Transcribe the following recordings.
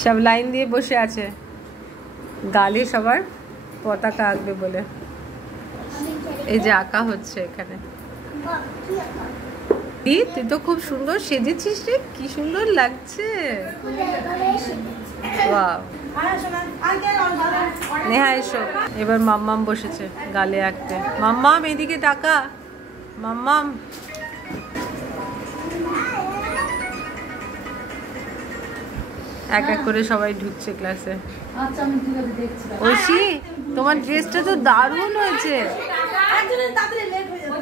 সব লাইন দিয়ে বসে আছে, গালে সবার পতাকা আঁকবে বলে। এই যে আঁকা হচ্ছে এখানে। তুই তো খুব সুন্দর সেজেছিস রে, কি সুন্দর লাগছে। নেহা এসো। এবার মাম্মাম বসেছে গালে আঁকতে। মাম্মাম এদিকে তাকা। মাম্মাম এক এক করে সবাই ঢুকছে ক্লাসে। ঐশী, তোমার ড্রেসটা তো দারুণ হয়েছে।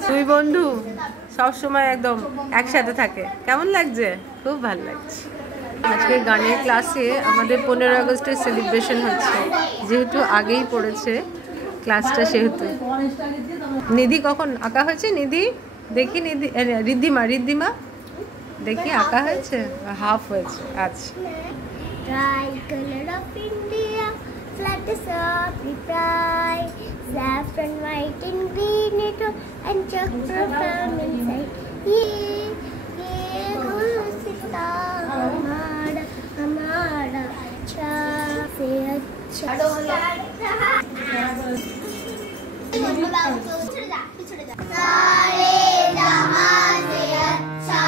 তুই বন্ধু সব সময় একদম একসাথে থাকে, কেমন লাগছে? খুব ভালো লাগছে। আজকে গানের ক্লাসে আমাদের 15 আগস্টের সেলিব্রেশন হচ্ছে, যেহেতু আগেই পড়েছে ক্লাসটা সেহেতু। নিধি কখন আঁকা হয়েছে? নিধি দেখি, নিধি রিদ্ধিমা, রিদ্ধিমা দেখি আঁকা হয়েছে, হাফ হয়েছে। আচ্ছা। Flag is up, we pride. Saffron white and green it and chocolate from inside. Yeah, yeah, Gulsita, Hamada, Hamada, Cha, say acha. Sare jahan se acha.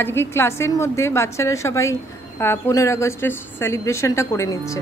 আজকে ক্লাসের মধ্যে বাচ্চারা সবাই 15 আগস্টের সেলিব্রেশনটা করে নিচ্ছে।